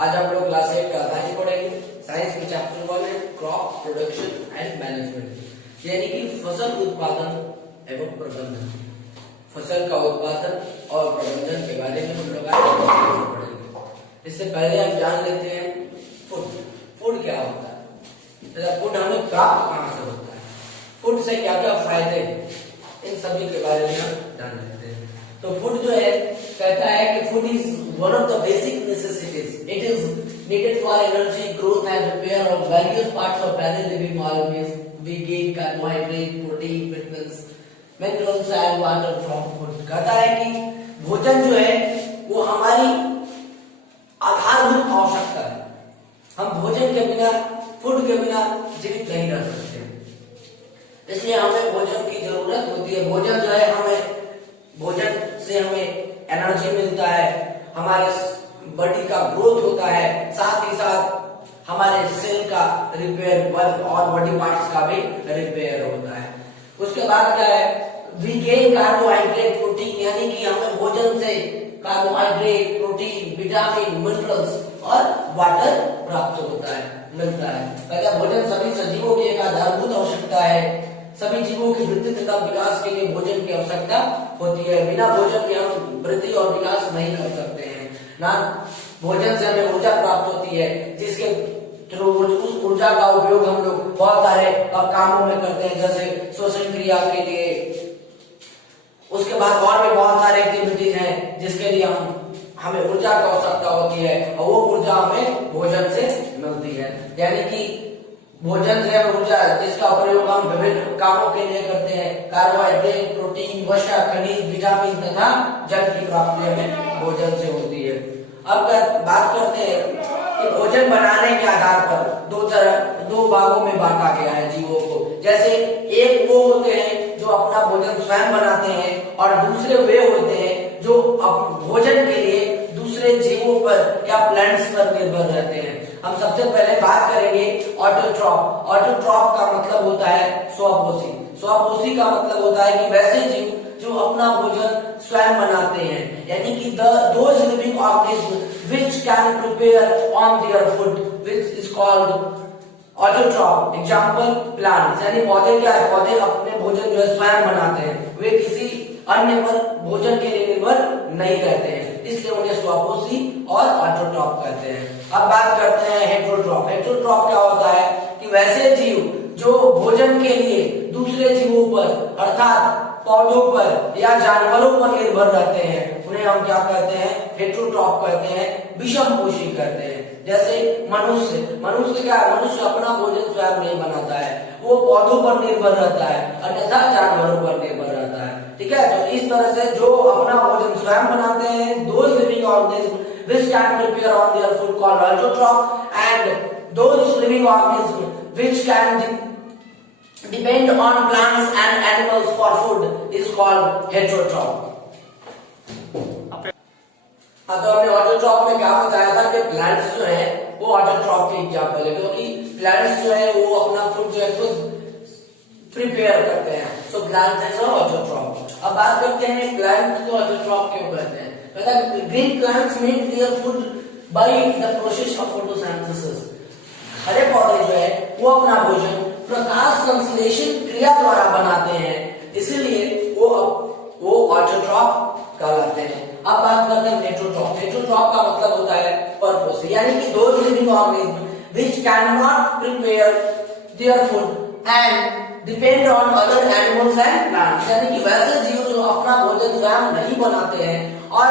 आज हम लोग क्लास 8 का साइंस पढ़ेंगे। साइंस में चैप्टर 1 है क्रॉप प्रोडक्शन एंड मैनेजमेंट, यानी कि फसल उत्पादन एवं प्रबंधन। फसल का उत्पादन और प्रबंधन के बारे में हम लोग आज पढ़ेंगे। इससे पहले हम जान लेते हैं फूड। फूड क्या होता है, फूड हमें प्राप्त कहाँ से होता है, फूड से क्या क्या फायदे, इन सभी के बारे में हम जान लेते हैं। तो फूड जो है कहता है कि food is one of the basic necessities. It is needed for energy, growth and repair of various parts of any living organism. We gain carbohydrate, protein, vitamins, minerals and water from food. कहता है कि भोजन जो है वो हमारी आधारभूत आवश्यकता है। हम भोजन के बिना, फूड के बिना जीवित नहीं रह सकते, इसलिए हमें भोजन की जरूरत होती है। भोजन जो है भोजन से हमें एनर्जी मिलता है, हमारे बॉडी का ग्रोथ होता है, साथ ही साथ हमारे सेल का रिपेयर और बॉडी पार्ट्स का भी रिपेयर होता है। उसके बाद क्या है, वी गेन कार्बोहाइड्रेट, प्रोटीन, यानी कि हमें भोजन से कार्बोहाइड्रेट, प्रोटीन, विटामिन, मिनरल्स और वाटर प्राप्त होता है, मिलता है। भोजन सभी सजीवों की एक आधारभूत आवश्यकता है। सभी जीवों की वृद्धि तथा विकास के लिए भोजन की आवश्यकता होती है। बिना भोजन के हम वृद्धि और विकास नहीं कर सकते हैं ना। भोजन से हमें ऊर्जा प्राप्त होती है, जिसके थ्रू उस ऊर्जा का उपयोग हम लोग बहुत सारे कामों में करते हैं, जैसे श्वसन क्रिया के लिए। उसके बाद और भी बहुत सारे एक्टिविटीज हैं जिसके लिए हमें ऊर्जा की आवश्यकता होती है, और वो ऊर्जा हमें भोजन से मिलती है। यानी कि भोजन से ऊर्जा जिसका प्रयोग हम विभिन्न कामों के लिए करते हैं। कार्बोहाइड्रेट, प्रोटीन, वसा, खनिज, विटामिन तथा जल की प्राप्ति हमें भोजन से होती है। अब बात करते हैं कि भोजन बनाने के आधार पर दो भागों में बांटा गया है जीवों को। जैसे एक वो होते हैं जो अपना भोजन स्वयं बनाते हैं, और दूसरे वे होते हैं जो भोजन के लिए दूसरे जीवों पर या प्लांट्स पर निर्भर रहते हैं। हम सबसे पहले बात करेंगे ऑटोट्रॉप। ऑटोट्रॉप का मतलब होता है स्वपोषी। स्वपोषी का मतलब होता है कि वैसे जीव जो अपना भोजन स्वयं बनाते हैं, यानी कि those living organisms which can prepare on their food, which is called autotroph. Example plants, यानी पौधे क्या है, पौधे अपने भोजन जो है स्वयं बनाते हैं, वे किसी अन्य पर भोजन के लिए निर्भर नहीं रहते हैं, इसलिए उन्हें स्वपोषी और ऑटोट्रॉप कहते हैं। अब बात करते हैं हेटेरोट्रॉप। हेटेरोट्रॉप क्या होता है कि वैसे जीव जो भोजन के लिए दूसरे जीवों पर अर्थात पौधों पर या जानवरों पर निर्भर रहते हैं, उन्हें हम क्या कहते हैं, हेटेरोट्रॉप कहते हैं, विषमपोषी कहते हैं। जैसे मनुष्य क्या है, मनुष्य अपना भोजन स्वयं नहीं बनाता है, वो पौधों पर निर्भर रहता है, अन्यथा जानवरों पर निर्भर रहता है। ठीक है, तो इस तरह से जो अपना भोजन स्वयं बनाते हैं, those living organisms which can prepare on their food called autotroph, and those living organisms which can depend on plants and animals for food is called heterotroph। हाँ, तो हमने ऑटोट्रॉप में क्या बताया था कि प्लांट्स जो है वो ऑटोट्रॉप के एग्जाम्पल है, क्योंकि प्लांट्स जो है वो अपना फूड जो है खुद प्रिपेयर करते हैं। सो प्लांट इज ऑटोट्रॉप। अब बात करते हैं प्लांट को ऑटोट्रॉप क्यों कहते हैं। कहता है green plants make their food by the process of photosynthesis. हरे पौधे जो है वो अपना भोजन प्रकाश संश्लेषण क्रिया द्वारा बनाते हैं, इसीलिए वो ऑटोट्रॉप कहलाते हैं। अब बात करते हैं हेटेरोट्रॉप। हेटेरोट्रॉप का मतलब होता है परपोषी, यानी कि those living organisms which cannot prepare their food and depend on other animals and plants, यानी कि वैसे जीव जो अपना भोजन स्वयं नहीं बनाते हैं और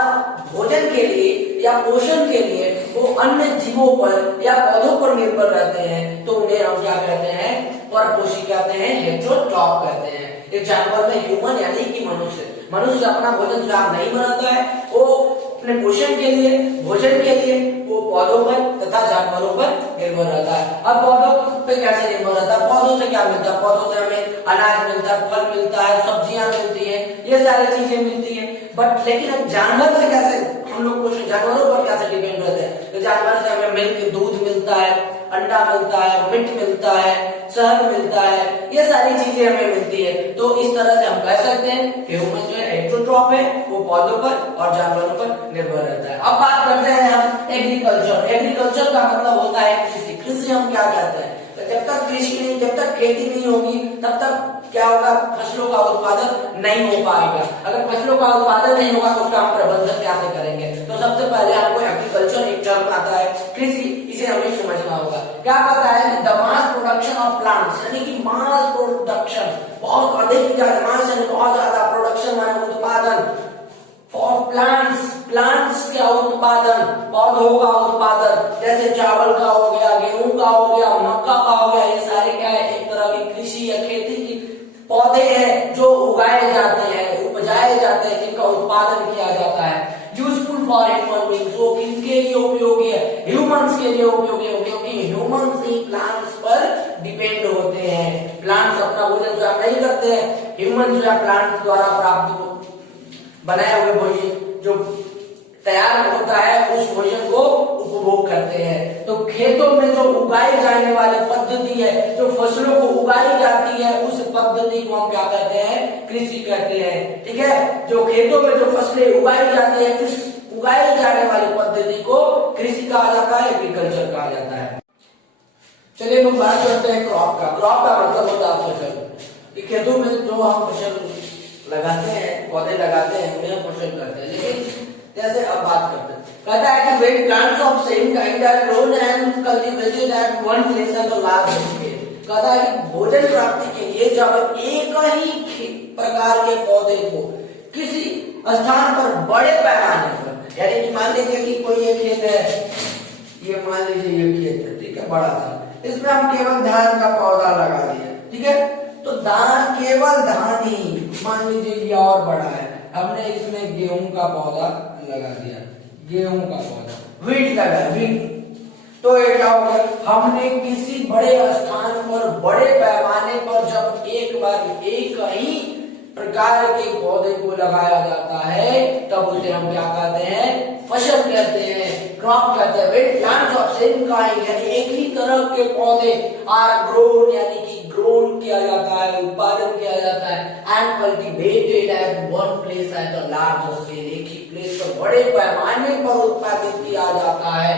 भोजन के लिए या पोषण के लिए वो अन्य जीवों पर या पौधों पर निर्भर रहते हैं, तो उन्हें हम क्या कहते हैं, परपोषी कहते हैं, हेटेरोट्रॉप कहते हैं। एग्जाम्पल में ह्यूमन यानी कि मनुष्य अपना भोजन स्वयं नहीं बनाता है, वो अपने पोषण के लिए, भोजन के लिए वो पौधों पर तथा जानवरों पर निर्भर रहता है। अब पौधों पे कैसे निर्भर रहता है, पौधों से क्या मिलता है, पौधों से हमें अनाज मिलता है, फल मिलता है, सब्जियां मिलती है, ये सारी चीजें मिलती है। बट लेकिन हम जानवर से कैसे, हम लोग जानवरों पर कैसे डिपेंड रहते हैं, तो जानवर से हमें मिल्क, दूध मिलता है, अंडा मिलता है, मीट मिलता है, शहद मिलता है, ये सारी चीजें हमें मिलती है। तो इस तरह से हम कह सकते हैं कि ह्यूमन जो है हेटेरोट्रॉप है, वो पौधों पर और जानवरों पर निर्भर रहता है। अब बात करते हैं हम एग्रीकल्चर। एग्रीकल्चर का मतलब होता है कृषि। कृषि हम क्या कहते हैं, तो जब तक कृषि नहीं, जब तक खेती नहीं होगी तब तक क्या होगा, फसलों का उत्पादन नहीं हो पाएगा। अगर फसलों का उत्पादन नहीं होगा तो उसका हम प्रबंधन कैसे करेंगे। तो सबसे पहले हमको एग्रीकल्चर एक टर्म आता है, कृषि, इसे हमें समझना होगा। क्या कहता है, the mass production of plants, यानी कि मास प्रोडक्शन, बहुत अधिक मास यानी बहुत ज्यादा, प्रोडक्शन माने उत्पादन, फॉर प्लांट्स, प्लांट्स का उत्पादन, पौधों का उत्पादन, जैसे चावल का हो गया, गेहूं का हो गया, मक्का का हो गया, ये सारे क्या है, एक तरह की कृषि या खेती की पौधे हैं जो उगाए जाते हैं, उपजाए जाते हैं, जिनका उत्पादन किया जाता है। यूजफुल फॉर ह्यूमन बींग्स, वो किनके लिए उपयोगी है, ह्यूमंस के लिए उपयोगी है, क्योंकि ह्यूमंस ही प्लांट्स पर डिपेंड होते हैं। प्लांट्स अपना भोजन स्वयं नहीं करते हैं, ह्यूमन जो है प्लांट्स द्वारा प्राप्त बनाए हुए भोजन जो तैयार होता है उस भोजन को उपभोग करते हैं। तो खेतों में जो उगाई जाने वाली पद्धति है, जो फसलों को उगाई जाती है, उस पद्धति को हम क्या कहते हैं, कृषि कहते हैं। ठीक है, जो खेतों में जो फसलें उगाई जाती है, उस उगाई जाने वाली पद्धति को कृषि कहा जाता है, एग्रीकल्चर कहा जाता है। चलिए हम बात करते हैं क्रॉप का। क्रॉप का मतलब होता है फसल। खेतों में जो हम फसल लगाते हैं, पौधे लगाते हैं, उन्हें फसल करते हैं। लेकिन जैसे अब बात करते हैं, कहता है कि when plants of same kind are grown and cultivated at one place at a large scale, कहता है कि भोजन प्राप्ति के लिए जब एक ही प्रकार के पौधे को किसी स्थान पर बड़े पैमाने पर, यानी कि मान लीजिए कि कोई एक खेत है, ये मान लीजिए ये खेत है, ठीक है, बड़ा सा, इसमें हम केवल धान का पौधा लगा दिया, ठीक है, तो धान, केवल धान ही, मान लीजिए ये और बड़ा है, हमने इसमें गेहूं का पौधा लगा दिया, गेहूं का पौधा, वीट लगा, वीट, तो ये क्या हो गया, हमने किसी बड़े स्थान पर बड़े पैमाने पर जब एक बार एक ही प्रकार के पौधे को लगाया जाता है तब उसे हम क्या कहते हैं, फसल कहते हैं, क्रॉप कहते हैं। Wet plants of same kind, यानी एक ही तरह के पौधे आर ग्रोन, यानी कि ग्रोन किया जाता है, उत्पादन किया जाता है, and cultivated at one place at a large scale, एक ही प्लेस पर बड़े पैमाने पर उत्पादित किया जाता है,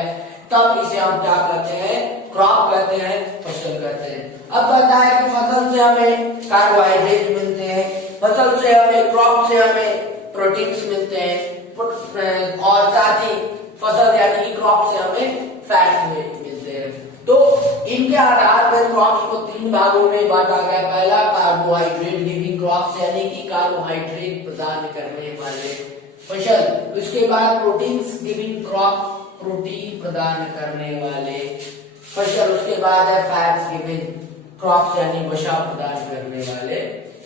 तब इसे हम क्या कहते हैं, क्रॉप कहते हैं, फसल कहते हैं। अब कहता है कि फसल से हमें कार्बोहाइड्रेट मिलते हैं, फसल से हमें, क्रॉप से हमें प्रोटीन्स मिलते हैं, और साथ ही फसल यानी कि क्रॉप से हमें फैट मिलते हैं। तो इनके आधार पर क्रॉप्स को तीन भागों में बांटा गया। पहला कार्बोहाइड्रेट गिविंग क्रॉप्स, यानी कि कार्बोहाइड्रेट प्रदान करने वाले फसल। उसके बाद प्रोटीन्स गिविंग क्रॉप, प्रोटीन प्रदान करने वाले फसल। उसके बाद है फैट्स गिविंग क्रॉप्स, यानी वसा प्रदान करने वाले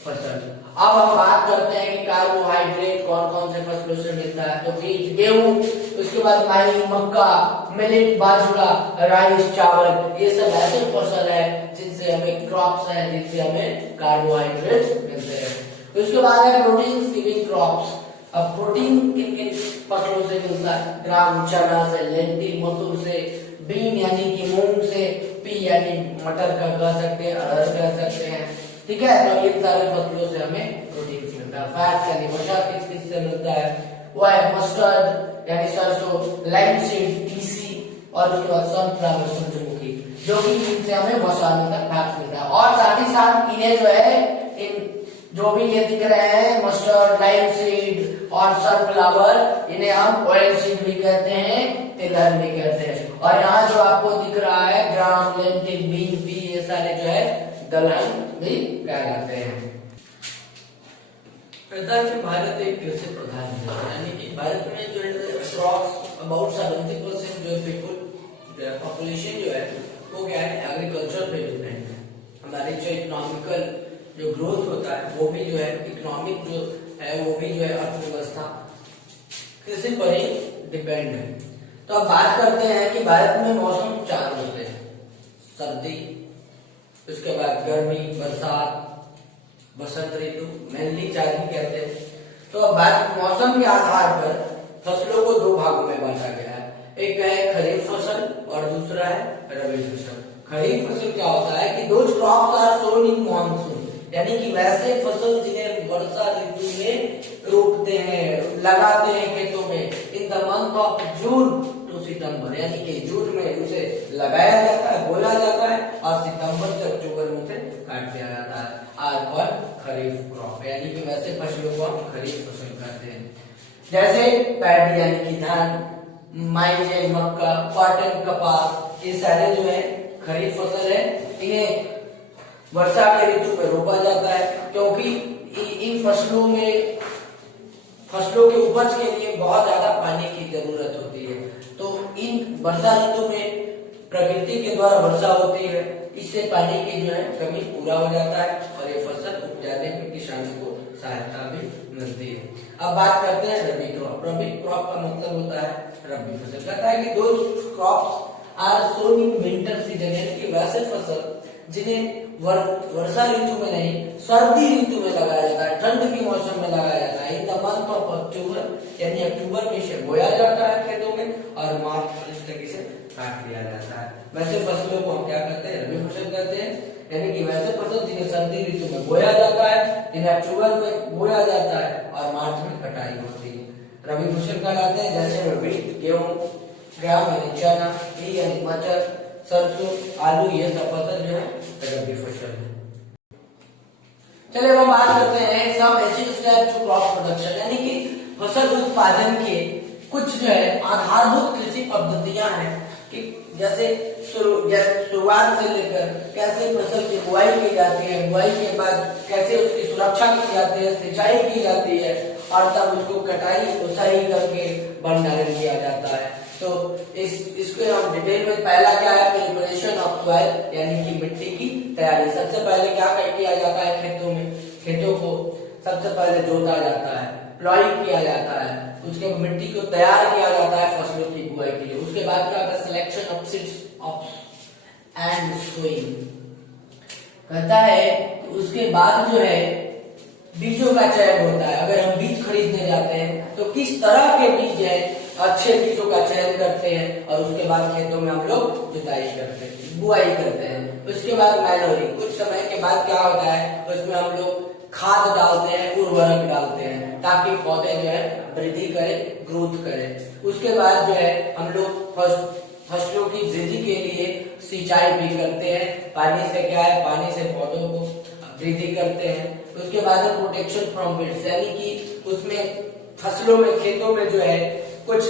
फसल। अब हम बात करते हैं कि कार्बोहाइड्रेट कौन कौन से फसलों से मिलता है, तो बीज, गेहूं, उसके बाद माई, मक्का, मिलेट, बाजरा, राइस, चावल, ये सब ऐसे फसल है जिनसे हमें क्रॉप्स हैं, जिनसे हमें कार्बोहाइड्रेट्स मिलते हैं। उसके बाद है प्रोटीन गिविंग क्रॉप्स। अब प्रोटीन किन किन फसलों से मिलता है, ग्राम, चना से, लेंटिल, मसूर से, बीन यानी कि मूंग से, पी यानी मटर का कह सकते हैं, अरहर कह सकते हैं, ठीक है। तो इन सारे फसलों से हमें प्रोटीन मिलता है। फैट्स यानी वसा किस किस से मिलता है, वो है मस्टर्ड यानी सरसों, लाइम सीड, तीसी, और उसके बाद सनफ्लावर, सूरजमुखी, जो कि इनसे हमें वसा मिलता है, फैट्स मिलता है। और साथ ही साथ इन्हें जो है, इन जो भी ये दिख रहे हैं, मस्टर्ड, लाइम सीड और सनफ्लावर, इन्हें हम ऑयल सीड भी कहते हैं, तिलहन भी कहते हैं। और यहाँ जो आपको दिख रहा है ग्राम, लेंटिल, बीन, पी, ये सारे जो है दलहन भी कहलाते हैं। भारत एक कृषि प्रधान देश है, यानी कि भारत में जो है अबाउट 70% जो पीपुल पॉपुलेशन जो है वो क्या है, एग्रीकल्चर पे डिपेंड है। हमारी जो इकोनॉमिकल जो ग्रोथ होता है वो भी जो है, इकोनॉमिक जो है वो भी जो है, अर्थव्यवस्था कृषि पर ही डिपेंड है। तो अब बात करते हैं कि भारत में मौसम 4 होते हैं, सर्दी, उसके बाद गर्मी, बरसात, बसंत ऋतु, मेनली 4 ही कहते हैं। तो अब बात मौसम के आधार पर फसलों को 2 भागों में बांटा गया है, एक है खरीफ फसल और दूसरा है रबी फसल। खरीफ फसल क्या होता है कि those crops are sown in monsoon, यानी कि वैसे फसल जिन्हें वर्षा ऋतु में रोपते हैं, लगाते हैं खेतों में, in the month of June to September, यानी कि जून में उसे लगाया जाता है, बोया जाता है, और सितंबर से अक्टूबर में उसे काट दिया जाता है। आर फॉर खरीफ क्रॉप, यानी कि वैसे फसलों को हम खरीफ फसल कहते हैं। जैसे पैडी यानी कि धान, माइज है मक्का, कॉटन कपास, ये सारे जो है खरीफ फसल है। इन्हें वर्षा के ऋतु में रोपा जाता है, क्योंकि इन फसलों के उपज के लिए बहुत ज्यादा पानी की जरूरत होती है। तो इन वर्षा ऋतु में प्रकृति के द्वारा वर्षा होती है, इससे पानी की जो है कमी पूरा हो जाता है और ये फसल उपजाने में किसानों को सहायता भी मिलती है। अब बात करते हैं रबी क्रॉप। रबी क्रॉप का मतलब होता है रबी फसल। कहता है कि those crops are sown in winter season, यानी कि वैसे फसल जिन्हें वर्षा ऋतु में नहीं सर्दी ऋतु में लगाया जाता है, ठंड के मौसम में लगाया जाता है। इन द मंथ ऑफ अक्टूबर, यानी अक्टूबर में इसे बोया जाता है खेतों में और मार्च इस तरीके से काट लिया जाता है। वैसे फसलों को हम क्या कहते हैं? रबी फसल कहते हैं, यानी कि वैसे फसल जिन्हें सर्दी ऋतु में बोया जाता है, जिन्हें अक्टूबर में बोया जाता है और मार्च में कटाई होती है, रबी फसल कहलाते हैं। जैसे वीट, गेहूं, ग्राम यानी चना, तिल यानी मटर, सरसों, आलू, ये सब फसल जो है रबी फसल है। चलिए हम बात करते हैं सब basic step to crop production, यानी कि फसल उत्पादन के कुछ जो है आधारभूत कृषि पद्धतियां हैं कि जैसे शुरुआत से लेकर कैसे फसल की बुआई की जाती है, बुआई के बाद कैसे उसकी सुरक्षा की जाती है, सिंचाई की जाती है और तब उसको कटाई उसाई करके भंडारण किया जाता है। तो इसको हम डिटेल में, पहला क्या है? प्रिपरेशन ऑफ सॉइल, यानी कि मिट्टी की तैयारी। सबसे पहले क्या किया जाता है? खेतों को सबसे पहले जोता जाता है, प्लॉइंग किया जाता है, उसके मिट्टी को तैयार किया जाता है फसलों की बुआई के लिए। उसके बाद क्या होता है? Selection of seeds and sowing. कहता है उसके बाद जो है बीजों का चयन होता है। अगर हम बीज खरीदने जाते हैं तो किस तरह के बीज है, अच्छे बीजों का चयन करते हैं और उसके बाद खेतों में हम लोग जुताई करते हैं, बुआई करते हैं। उसके बाद मैनोरिंग, कुछ समय के बाद क्या होता है? उसमें हम लोग खाद डालते हैं, उर्वरक डालते हैं ताकि पौधे जो है वृद्धि करें, ग्रोथ करें। उसके बाद जो है हम लोग फसलों की वृद्धि के लिए सिंचाई भी करते हैं। पानी से क्या है? पानी से पौधों को वृद्धि करते हैं। उसके बाद प्रोटेक्शन फ्रॉम पेस्ट, यानी कि उसमें फसलों में, खेतों में जो है कुछ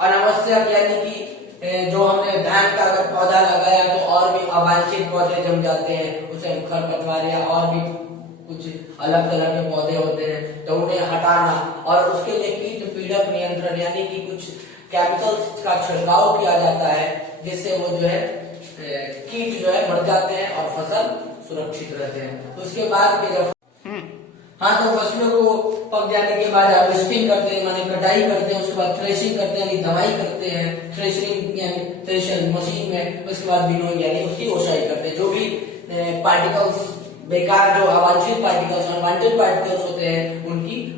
अनावश्यक, यानी कि जो हमने धान का अगर पौधा लगाया तो और भी अवांछित पौधे जम जाते हैं, उसे खरपतवार या और भी कुछ अलग तरह के पौधे होते हैं तो उन्हें हटाना, और उसके लिए कीट पीड़क नियंत्रण, यानी कि कुछ केमिकल्स का छिड़काव किया जाता है जिससे वो जो है कीट जो है मर जाते हैं और फसल सुरक्षित रहते हैं। उसके बाद के जब तो फसलों को पक जाने के बाद हार्वेस्टिंग करते हैं, माने कटाई करते हैं। उसके बाद थ्रेशिंग करते हैं, यानी दवाई करते हैं, थ्रेशिंग यानी थ्रेशर मशीन में। उसके बाद विनोइंग यानी उसकी ओसाई करते हैं। जो भी पार्टिकल्स, बेकार जो अवांछित पार्टिकल्स, अनवांटेड पार्टिकल्स होते हैं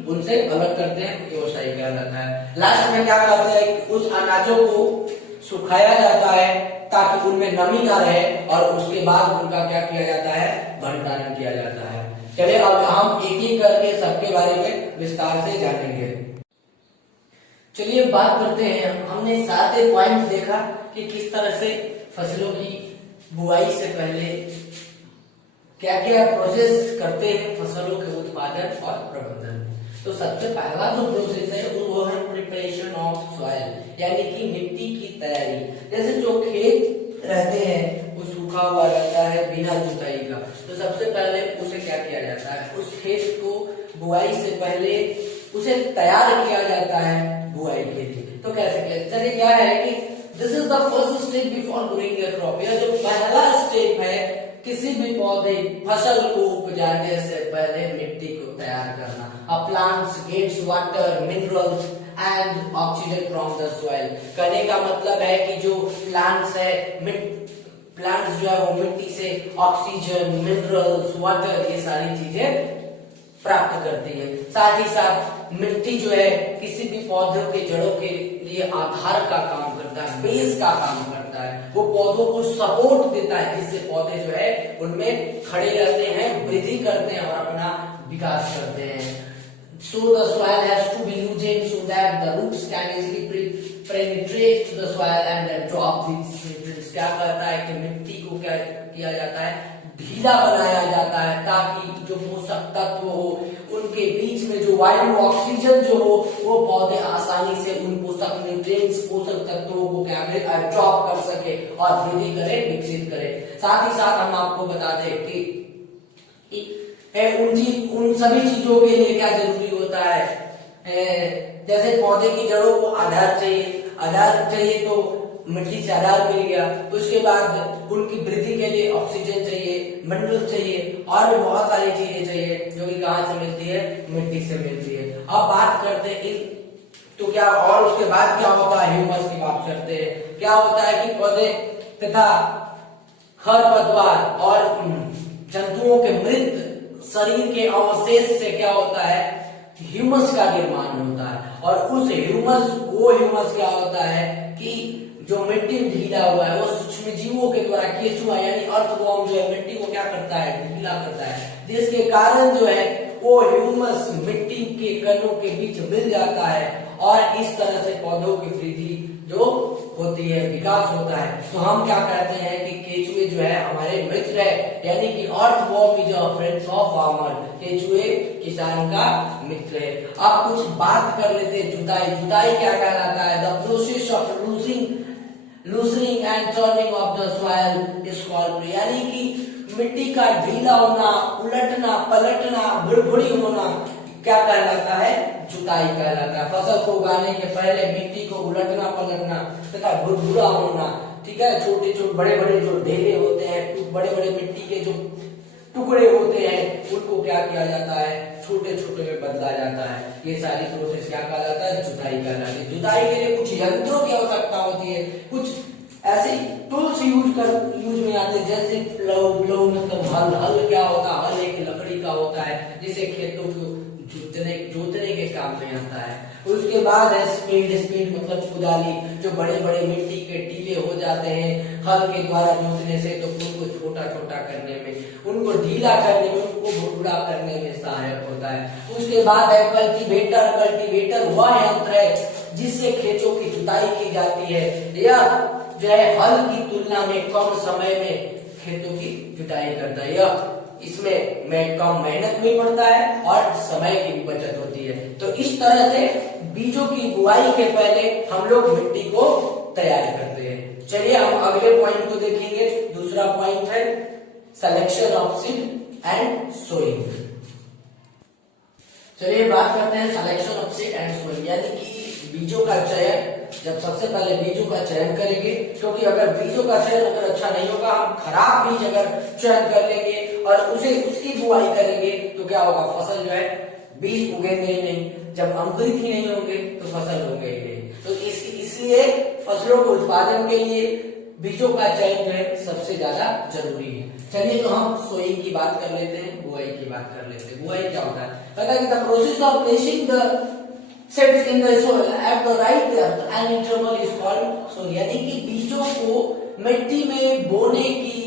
उनसे अलग करते हैं, ये ओसाई किया जाता है। लास्ट में क्या करते हैं? उस अनाजों को सुखाया जाता है ताकि उनमें नमी ना रहे और उसके बाद उनका क्या किया जाता है? भंडारण किया जाता है। चलिए अब हम एक एक करके सबके बारे में विस्तार से जानेंगे। चलिए बात करते हैं, हमने 7 पॉइंट देखा कि किस तरह से फसलों की बुआई से पहले क्या क्या प्रोसेस करते हैं फसलों के उत्पादन और प्रबंधन। तो सबसे पहला जो प्रोसेस है वो है प्रिपरेशन ऑफ सॉइल, यानी कि मिट्टी की तैयारी। जैसे जो खेत रहते हैं वो सूखा हुआ रहता है बिना जुताई का, तो सबसे पहले उसे क्या किया जाता है? उस खेत को बुआई से पहले उसे तैयार किया जाता है बुआई के लिए। तो कैसे किया? चलिए क्या है कि this is the first step before growing a crop. यह जो पहला स्टेप है किसी भी पौधे फसल को उपजाने से पहले मिट्टी को तैयार करना। A plants gets water, minerals and oxygen from the soil। कहने का मतलब है कि जो प्लांट्स है, प्लांट्स जो है वो मिट्टी से ऑक्सीजन, मिनरल्स, वाटर, ये सारी चीजें प्राप्त करती है। साथ ही साथ मिट्टी जो है किसी भी पौधों के जड़ों के लिए आधार का काम करता है, बेस का काम करता है। वो पौधों को सपोर्ट देता है जिससे पौधे जो है उनमें खड़े रहते हैं, वृद्धि करते हैं और अपना विकास करते हैं। So the soil has to be loosened so that the roots can easily penetrate to the soil and drop these nutrients। क्या करता है कि मिट्टी को क्या किया जाता है, ढीला बनाया जाता है, ताकि जो पोषक तत्व हो उनके बीच में जो वायु ऑक्सीजन जो हो वो पौधे आसानी से उन पोषक न्यूट्रिएंट्स पोषक तत्वों को क्या करे, एब्जॉर्ब कर सके और वृद्धि करे, विकसित करे। साथ ही साथ हम आपको बता दें कि उन सभी चीजों के लिए क्या जरूरी होता है, जैसे पौधे की जड़ों को आधार चाहिए तो मिट्टी से आधार मिल गया, उसके बाद उनकी वृद्धि के लिए ऑक्सीजन चाहिए, मिनरल चाहिए और भी बहुत सारी चीजें चाहिए जो कि कहाँ से मिलती है, मिट्टी से मिलती है। अब बात करते हैं तो क्या, और उसके बाद क्या होता है, ह्यूमस की बात करते हैं। क्या होता है कि पौधे तथा खरपतवार और जंतुओं के मृत शरीर के अवशेष से क्या होता है, ह्यूमस का निर्माण होता है। और उस ह्यूमस क्या होता है कि जो मिट्टी ढीला हुआ है वो सूक्ष्म जीवों के द्वारा केंचुआ यानी अर्थवर्म जो है मिट्टी को क्या करता है, ढीला करता है, जिसके कारण जो है वो ह्यूमस मिट्टी के कणों के बीच मिल जाता है और इस तरह से पौधों की वृद्धि जो होती है, विकास होता है। तो हम क्या कहते हैं कि केंचुए जो है हमारे मित्र है, यानी कि earthworm is a friends of farmer. केंचुए किसान का मित्र है। अब कुछ बात कर लेते हैं जुताई क्या कहलाता है, the process of loosening and turning of the soil is called, यानी कि मिट्टी का ढीला होना, उलटना पलटना, भुरभुरी होना क्या कहलाता है, जुताई कहलाता है। फसल को उगाने के पहले मिट्टी को उलटना पलटना तथा भुरभुरा होना, ठीक है, छोटे छोटे बड़े बड़े जो ढेले होते हैं, बड़े बड़े मिट्टी के जो टुकड़े होते हैं उनको क्या किया जाता है, छोटे छोटे में बदला जाता है। ये सारी प्रोसेस क्या कहलाता है, जुताई कहलाती है। जुताई के लिए कुछ यंत्रों की आवश्यकता होती है, कुछ ऐसे टूल्स यूज में आते हैं, जैसे प्लो मतलब हल क्या होता है, हल एक लकड़ी का होता है जिसे खेतों को जोतने के काम में आता है। उसके बाद है स्पीड मतलब कुदाली, जो बड़े बड़े मिट्टी के टीले हो जाते हैं हल के द्वारा जोतने से, तो उनको छोटा छोटा करने में, उनको ढीला करने में, उनको भुरभुरा करने में सहायक होता है। उसके बाद है कल्टीवेटर वह यंत्र है जिससे खेतों की जुताई की जाती है। यह जो है हल की तुलना में कम समय में खेतों की जुताई करता है। इसमें कम मेहनत भी पड़ता है और समय की भी बचत होती है। तो इस तरह से बीजों की बुआई के पहले हम लोग मिट्टी को तैयार करते हैं। चलिए हम अगले पॉइंट को देखेंगे। दूसरा पॉइंट है selection of seed and sowing. चलिए बात करते हैं selection of seed and sowing, यानी कि बीजों का चयन। जब सबसे पहले बीजों का चयन करेंगे, क्योंकि अगर बीजों का चयन अगर अच्छा नहीं होगा, हम खराब बीज अगर चयन कर लेंगे और उसकी बुआई करेंगे तो क्या होगा, फसल जो है बीज उगेंगे ही नहीं। जब अंकुरित ही नहीं होंगे तो फसल होंगे ही नहीं। तो इसलिए फसलों के उत्पादन के लिए बीजों का चयन जो है सबसे ज्यादा जरूरी है। चलिए तो हम सोइंग की बात कर लेते हैं, बुआई की बात कर लेते हैं। बुआई क्या होता है, पता है कि the process of placing the seeds in the soil at the right depth and interval is called soil, यानी कि बीजों को मिट्टी में बोने की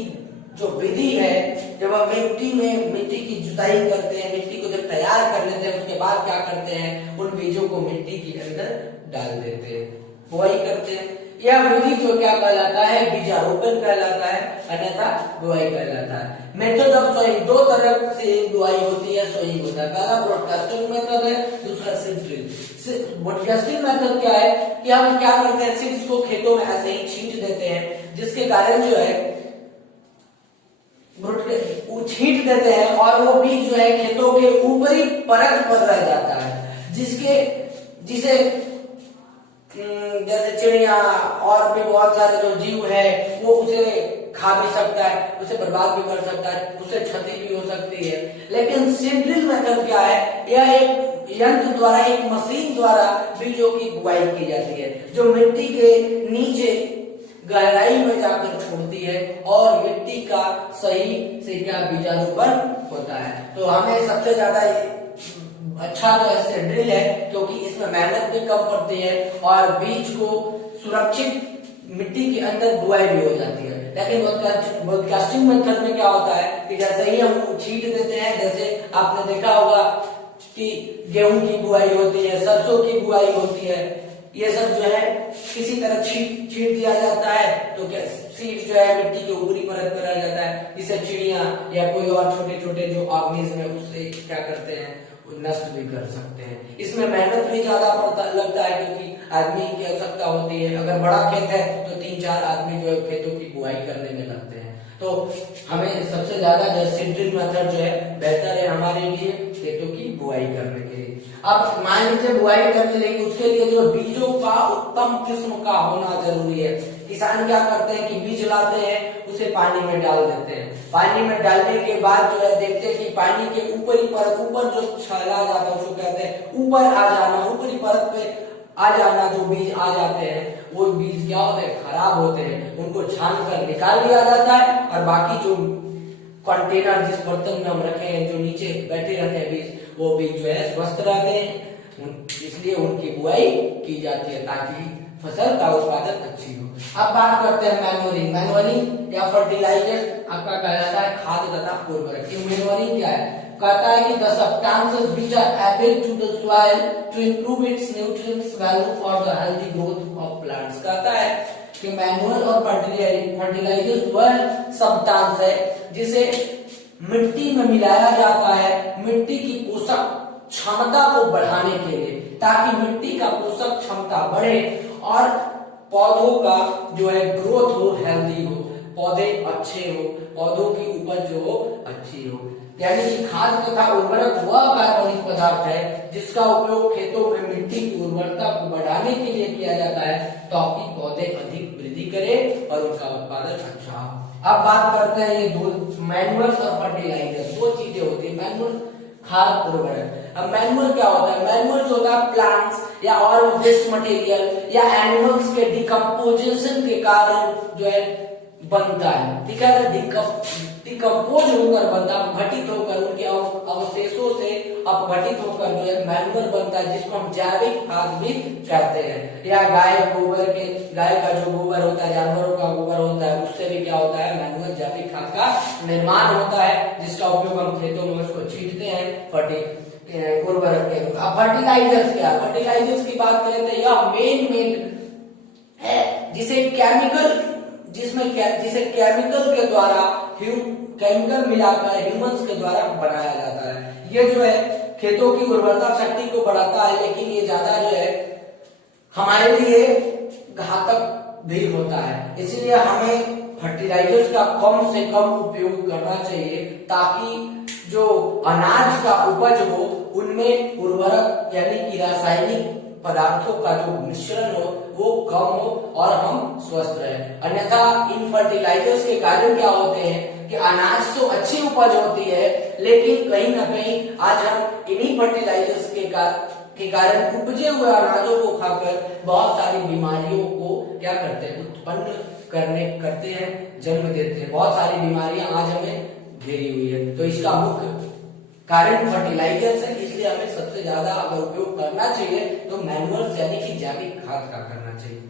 जो विधि है, जब हम मिट्टी की जुताई करते हैं, मिट्टी को जब तैयार कर लेते हैं, उसके बाद क्या करते हैं, उन बीजों को मिट्टी के अंदर डाल देते हैं, बुआई करते हैं। यह विधि जो क्या कहलाता है, बीजारोपण कहलाता है, अन्यथा बुआई कहलाता है। मेथड ऑफ सोइंग, दो तरह से बुआई होती है, सोइंग होता है। पहला ब्रॉडकास्टिंग मेथड है, दूसरा सीड ड्रिल। ब्रॉडकास्टिंग मेथड क्या है कि हम क्या करते हैं, सीड्स को खेतों में ऐसे ही छींट देते हैं, जिसके कारण जो है छींट देते हैं और वो बीज जो है खेतों के ऊपरी परत पर रह जाता है, जिसे जैसे चिड़िया और भी बहुत सारे जो जीव है वो उसे खा भी सकता है, उसे बर्बाद भी कर सकता है, उससे क्षति भी हो सकती है। लेकिन सीड ड्रिल मेथड क्या है, यह एक यंत्र द्वारा, एक मशीन द्वारा बीजों की बुआई की जाती है, जो मिट्टी के नीचे गहराई में जाकर छोड़ती है और मिट्टी का सही से क्या बीजारोपण होता है। तो हमें सबसे ज्यादा अच्छा जो है ड्रिल है, क्योंकि इसमें मेहनत भी कम पड़ती है और बीज को सुरक्षित मिट्टी के अंदर बुआई भी हो जाती है। लेकिन ब्रॉडकास्टिंग मेथड में क्या होता है कि जैसे ही हम छींट देते हैं, जैसे आपने देखा होगा कि गेहूं की बुआई होती है, सरसों की बुआई होती है, ये सब जो है किसी तरह छीट दिया जाता है, तो क्या सीड जो है मिट्टी के ऊपरी परत पर आ जाता है, जिससे चिड़िया या कोई और छोटे छोटे जो ऑर्गेनिज्म है उससे क्या करते हैं, नष्ट भी कर सकते हैं। इसमें मेहनत भी ज्यादा लगता है क्योंकि आदमी की आवश्यकता होती है। अगर बड़ा खेत है तो 3-4 आदमी जो है खेतों की बुआई करने में लगते हैं। तो हमें सबसे ज्यादा जो सीड ड्रिल मेथड जो है बेहतर है हमारे लिए खेतों की बुआई करने के लिए। अब मान लीजिए बुआई करने लेंगे, उसके लिए जो बीजों का उत्तम किस्म का होना जरूरी है। किसान क्या करते हैं कि बीज लाते हैं, उसे पानी में डाल देते हैं। पानी में डालने के बाद जो है देखते हैं कि पानी के ऊपरी परत, ऊपर जो छला जाता है उसको कहते हैं ऊपर आ जाना, ऊपरी परत पे आ जाना, जो बीज आ जाते हैं वो बीज क्या होते हैं, खराब होते हैं, उनको छान कर निकाल दिया जाता है और बाकी जो कंटेनर जिस बर्तन में हम रखे हैं, जो नीचे बैठे रहते हैं बीज, वो बीज जो है स्वस्थ रहते हैं, इसलिए उनकी बुआई की जाती है ताकि फसल का उत्पादन अच्छी हो। अब बात करते हैं मैन्योरिंग। मैन्योरिंग या फर्टिलाइजर आपका कहा जाता है खाद तथा उर्वरक। मैन्योरिंग क्या है, कहता है कि the substances which are added to the soil to improve its nutrients value for the healthy growth of plants। कहता है कि मैनुअल और फर्टिलाइजर्स वह सब्सटेंस है जिसे मिट्टी में मिलाया जाता है मिट्टी की पोषक क्षमता को बढ़ाने के लिए, ताकि मिट्टी का पोषक क्षमता बढ़े और पौधों का जो है ग्रोथ हो, हेल्दी हो, पौधे अच्छे हो, पौधों की उपज जो हो अच्छी हो। यानी कि खाद तथा उर्वरक वह कार्बनिक पदार्थ है जिसका उपयोग खेतों में मिट्टी की उर्वरता को बढ़ाने के लिए किया जाता है ताकि पौधे अधिक वृद्धि करें और उनका उत्पादन अच्छा हो। अब बात करते हैं ये दो मैनुअल्स और फर्टिलाइजर, दो चीजें होती है, मैनुअल खाद उर्वरक। अब मैनुअल क्या होता है, मैनुअल जो होता है प्लांट्स या और वेस्ट मटेरियल या एनिमल्स के डिकम्पोजिशन के कारण जो है बनता है, ठीक है, डिकम्पोज होकर बनता है, अपघटित होकर उनके अवशेषों से अपघटित होकर जो है मैनुअल बनता है, जिसको हम जैविक खाद भी कहते हैं। या गाय का जो गोबर होता है, जानवरों का गोबर होता है, उससे भी क्या होता है, मैनुअल जैविक खाद का निर्माण होता है, जिसका उपयोग हम खेतों में उसको छींटते हैं उर्वरक के। अब फर्टिलाइजर्स क्या, फर्टिलाइजर्स की बात करें तो यह मेन है जिसे केमिकल के द्वारा केमिकल मिलाकर ह्यूमंस के द्वारा बनाया जाता है। ये जो है खेतों की उर्वरता शक्ति को बढ़ाता है, लेकिन ये ज्यादा जो है हमारे लिए घातक भी होता है। इसलिए हमें फर्टिलाइजर्स का कम से कम उपयोग करना चाहिए ताकि जो अनाज का उपज हो उनमें उर्वरक यानी कि रासायनिक पदार्थों का जो मिश्रण हो वो कम हो और हम स्वस्थ रहें। अन्यथा इन फर्टिलाइजर्स के कारण क्या होते हैं कि अनाज तो अच्छी उपज होती है, लेकिन कहीं ना कहीं आज हम इन्हीं फर्टिलाइजर्स के कारण उपजे हुए अनाजों को खाकर बहुत सारी बीमारियों को क्या करते हैं, उत्पन्न करते हैं, जन्म देते हैं। बहुत सारी बीमारियां आज हमें घेरी हुई है, तो इसका मुख्य कारण फर्टिलाइजर्स है। इसलिए हमें सबसे ज्यादा अगर उपयोग करना चाहिए तो मैनुअल यानी कि जैविक खाद का करना चाहिए।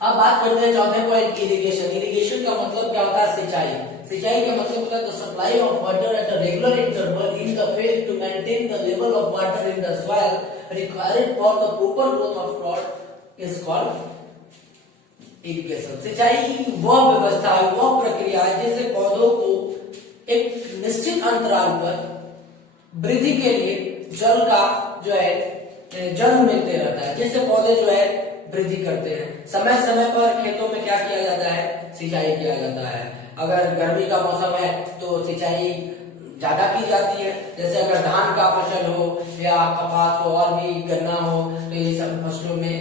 अब बात करते हैं चौथे पॉइंट, इरिगेशन। इरिगेशन का मतलब क्या होता है, सिंचाई। सिंचाई का मतलब होता है the supply of water at a regular interval in the field to maintain the level of water in the soil required for the proper growth of plant is called irrigation. सिंचाई वह व्यवस्था है, वह प्रक्रिया है जिससे पौधों को एक निश्चित अंतराल पर वृद्धि के लिए जल का जो है जल मिलते रहता है, जिससे पौधे जो है वृद्धि करते हैं। समय समय पर खेतों में क्या किया जाता है, सिंचाई किया जाता है। अगर गर्मी का मौसम है तो सिंचाई ज्यादा की जाती है, जैसे अगर धान का फसल हो या कपास हो और भी गन्ना हो तो ये सब फसलों में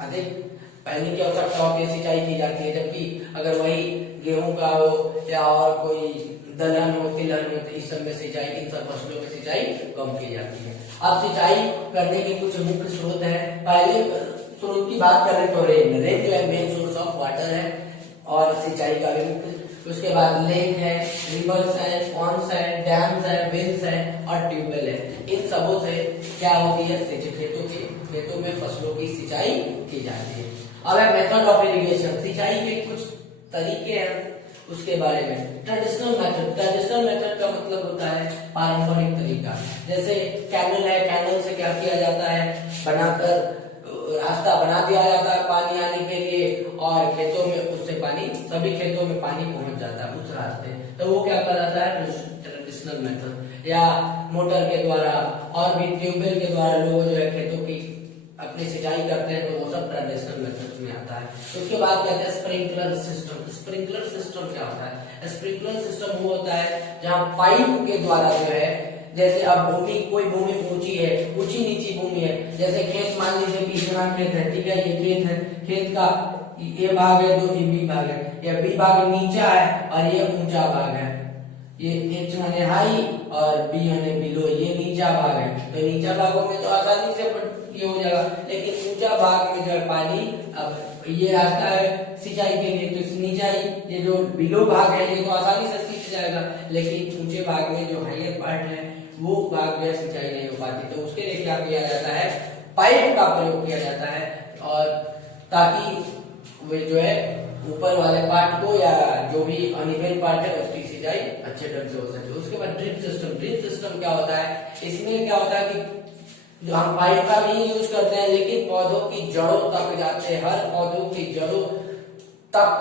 अधिक पानी की आवश्यकता होती है, सिंचाई की जाती है। जबकि अगर वही गेहूं का हो या और कोई दलहन हो, तिलहन हो, तो इस सब में सिंचाई, इन सब फसलों में सिंचाई कम की जाती है। अब सिंचाई करने के कुछ मुख्य स्रोत हैं। पहले स्रोत की बात करें तो रेन जो है मेन सोर्स ऑफ वाटर है और सिंचाई का भी मुख्य। उसके बाद लेक है, रिवर्स है, पॉन्ड्स है, डैम्स है, वेल्स है और ट्यूबवेल है। इन सबों से क्या होती है, खेतों में फसलों की सिंचाई की जाती है। अब है मेथड ऑफ इरिगेशन। सिंचाई के कुछ तरीके हैं उसके बारे में। ट्रेडिशनल मेथड का मतलब होता है पारंपरिक तरीका। जैसे कैनल है, कैनल से क्या किया जाता है, बनाकर रास्ता बना दिया जाता है पानी आने के लिए, और खेतों में उससे पानी, सभी खेतों में पानी पहुंच जाता है उस रास्ते, तो वो क्या कहलाता है, ट्रेडिशनल मेथड। या मोटर के द्वारा और भी ट्यूबवेल के द्वारा लोग जो है खेतों की अपनी सिंचाई करते हैं, तो वो सब ट्रेडिशनल मेथड में आता है। उसके बाद कहते हैं स्प्रिंकलर सिस्टम। स्प्रिंकलर सिस्टम क्या होता है, स्प्रिंकलर सिस्टम वो होता है जहाँ पाइप के द्वारा जो है, जैसे अब भूमि, कोई भूमि ऊंची है, ऊंची नीची भूमि है, जैसे खेत मान लीजिए कि इतना खेत है, ठीक है, ये खेत है, खेत का ये भाग है, जो बी भाग है, ये बी भाग नीचा है और ये ऊंचा भाग है, ये एच माने हाई और बी माने बिलो, ये नीचा भाग है, तो नीचा भागों में तो आसानी से ये हो जाएगा, लेकिन ऊंचा भाग में जो है पानी, अब ये रास्ता है सिंचाई के लिए, तो नीचा ये जो बिलो भाग है ये तो आसानी से सींच जाएगा, लेकिन ऊंचे भाग में जो हाईयर पार्ट है वो भाग में सिंचाई नहीं हो पाती, तो उसके लिए क्या किया जाता है, पाइप का प्रयोग किया जाता है, और ताकि वे जो है ऊपर वाले पार्ट को या जो भी अनइवन पार्ट है उसकी सिंचाई अच्छे ढंग से हो सके। उसके बाद ड्रिप सिस्टम। ड्रिप सिस्टम क्या होता है, इसमें क्या होता है कि जो हम पाइप का भी यूज करते हैं, लेकिन पौधों की जड़ों तक जाते हैं, हर पौधों की जड़ों तक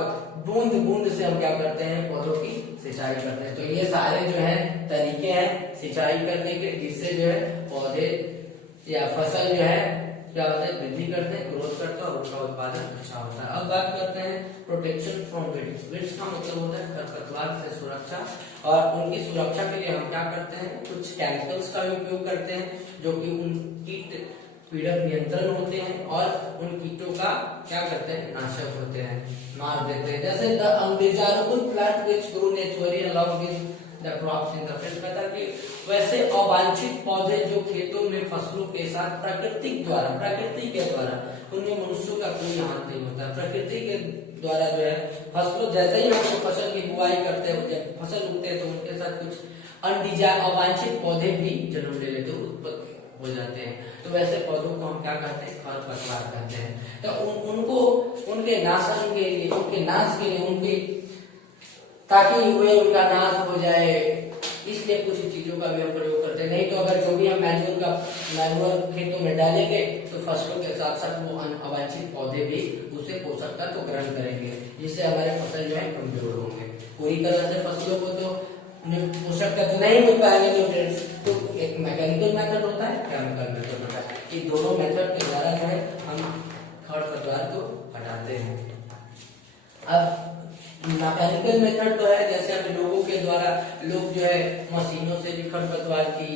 बूंद बूंद से हम क्या करते हैं, पौधों की सिंचाई करते हैं। तो ये सारे जो है तरीके हैं सिंचाई करने के, जिससे जो है पौधे या फसल जो है क्या होता है, वृद्धि करते हैं, ग्रोथ करते हैं और उनका उत्पादन अच्छा होता है। अब बात करते हैं प्रोटेक्शन फ्रॉम वीड्स। वीड्स का मतलब होता है खरपतवार से सुरक्षा, और उनकी सुरक्षा के लिए हम क्या करते हैं, कुछ केमिकल्स का भी उपयोग करते हैं, जो कि उन कीट पीड़क नियंत्रण होते हैं और उन कीटों का क्या करते हैं, नाशक होते हैं, मार देते हैं। जैसे the undesirable plant which grow naturally along with the crops in the field, कहता कि वैसे अवांछित पौधे जो खेतों में फसलों के साथ प्रकृति के द्वारा, उनमें मनुष्यों का कोई हाथ नहीं होता, प्रकृति के द्वारा जो है फसलों, जैसे ही हम फसल की बुआई करते हैं, जब फसल उगते हैं तो उनके साथ कुछ अवांछित पौधे भी जन्म ले लेते, उत्पत्ति हो जाते हैं, तो वैसे पौधों को हम क्या कहते हैं, खरपतवार कहते हैं। तो उनको उनके नाशन के लिए, उनके नाश के लिए, उनकी ताकि वे उनका नाश हो जाए, इसलिए कुछ चीजों का भी हम प्रयोग करते हैं। नहीं तो अगर जो भी हम मैन्युअल खेतों में डालेंगे तो फसलों के साथ साथ वो अवांछित पौधे भी उसे पोषक तत्व ग्रहण करेंगे, जिससे हमारे फसल जो है कमजोर होंगे। पूरी तरह से फसलों को तो पोषक तत्व नहीं मिल पाएंगे न्यूट्रिएंट्स, तो एक मैकेनिकल मेथड होता है, केमिकल मेथड होता है। ये दोनों मेथड के द्वारा जो है हम खरपतवार को हटाते हैं। अब मैकेनिकल मेथड तो है, जैसे हम लोगों के द्वारा, लोग जो है मशीनों से भी खरपतवार की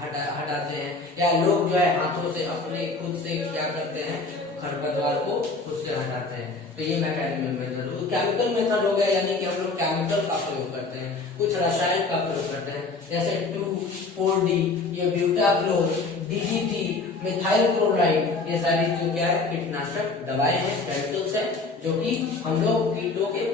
हटाते हैं, या लोग जो है हाथों से अपने खुद से क्या करते हैं, खरपतवार को खुद से हटाते हैं, तो ये मैकेनिकल मेथड। केमिकल मेथड हो गया, यानी कि हम लोग केमिकल का प्रयोग करते हैं, कुछ रसायन का प्रयोग करते हैं, जैसे 2,4-D, ये ब्यूटाक्लोर, DDT, मिथाइल क्लोराइड, ये सारी जो क्या है कीटनाशक दवाएं हैं, केमिकल्स हैं, जो कि हम लोग कीटों के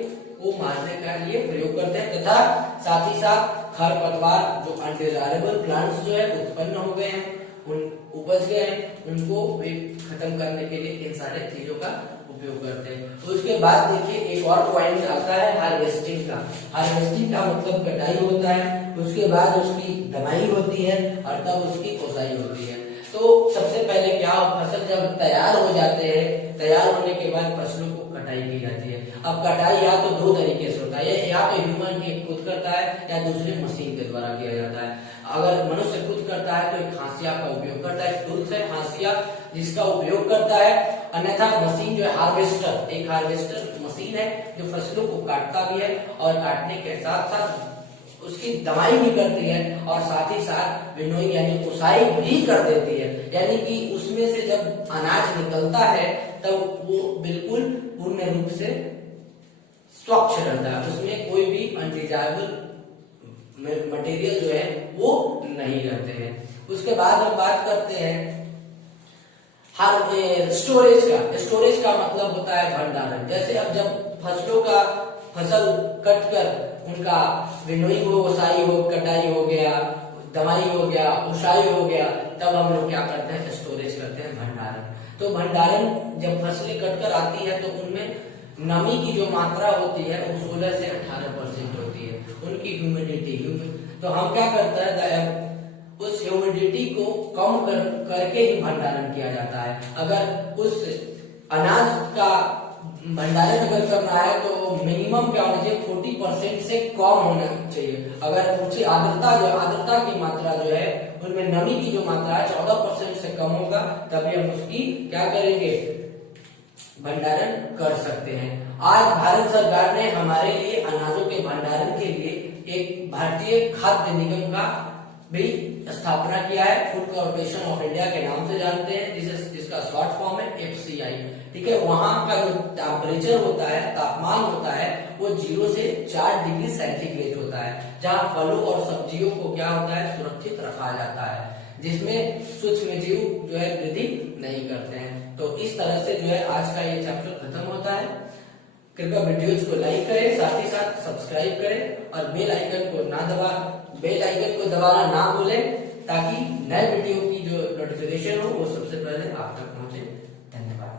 को मारने के लिए प्रयोग करते हैं, तथा साथ ही साथ खरपतवार जो अनडिजायरेबल प्लांट्स जो है उत्पन्न हो गए हैं, उन उपज गए हैं, उनको खत्म करने के लिए इन सारे चीजों का उपयोग करते हैं। तो उसके बाद देखिए एक और पॉइंट आता है हार्वेस्टिंग का। हार्वेस्टिंग का मतलब कटाई होता है, उसके बाद उसकी दमाई होती है और तब उसकी कोसाई होती है। तो सबसे पहले क्या, फसल जब तैयार हो जाते हैं, तैयार होने के बाद फसलों को कटाई की जाती है। अब कटाई या तो दो तरीके से होता है, या तो ह्यूमन खुद करता है या दूसरे मशीन के द्वारा किया जाता है। अगर मनुष्य खुद करता है तो एक हाशिया का उपयोग करता है, खुद से हाशिया जिसका उपयोग करता है, अन्यथा मशीन जो है हार्वेस्टर, एक हार्वेस्टर मशीन है जो फसलों को काटता भी है और काटने के साथ साथ उसकी दवाई भी करती है और साथ ही साथ विनोइंग यानी कुसाई भी कर देती है, यानी कि उसमें से जब अनाज निकलता है तब वो बिल्कुल पूर्ण रूप से स्वच्छ रहता है, उसमें कोई भी अनडिजायरेबल मटेरियल जो है वो नहीं रहते हैं। उसके बाद हम बात करते हैं स्टोरेज का। स्टोरेज का मतलब होता है भंडारण। जैसे अब जब फसल कट कर उनका विनोइंग हो, ओसाई हो, कटाई हो गया, दवाई हो गया, ओसाई हो गया, तब हम लोग क्या करते हैं, स्टोरेज करते हैं, भंडारण। तो भंडारण जब फसलें कट कर आती है तो उनमें नमी की जो मात्रा होती है वो 16 से 18% होती है, उनकी ह्यूमिडिटी। तो हम क्या करते हैं, उस ह्यूमिडिटी को कम करके ही भंडारण किया जाता है। अगर उस अनाज का भंडारण अगर करना है तो मिनिमम क्या होना चाहिए, 40% से कम होना चाहिए। अगर ऊंची आर्द्रता की मात्रा जो है, उनमें नमी की जो मात्रा है 14% से कम होगा, तभी हम उसकी क्या करेंगे, भंडारण कर सकते हैं। आज भारत सरकार ने हमारे लिए अनाजों के भंडारण के लिए एक भारतीय खाद्य निगम का भी स्थापना किया है, फूड कॉर्पोरेशन ऑफ इंडिया के नाम से जानते हैं, जिसका शॉर्ट फॉर्म है FCI। ठीक है, वहां का जो टेम्परेचर होता है, तापमान होता है, वो 0 से 4 डिग्री सेंटीग्रेड होता है, जहां फलों और सब्जियों को क्या होता है, सुरक्षित रखा जाता है, जिसमें सूक्ष्म जीव जो है वृद्धि नहीं करते हैं। तो इस तरह से जो है आज का ये चैप्टर खत्म होता है। कृपया वीडियोज को लाइक करें, साथ ही साथ सब्सक्राइब करें और बेल आइकन को दबाना ना भूलें, ताकि नए वीडियो की जो नोटिफिकेशन हो वो सबसे पहले आप तक पहुंचे। धन्यवाद।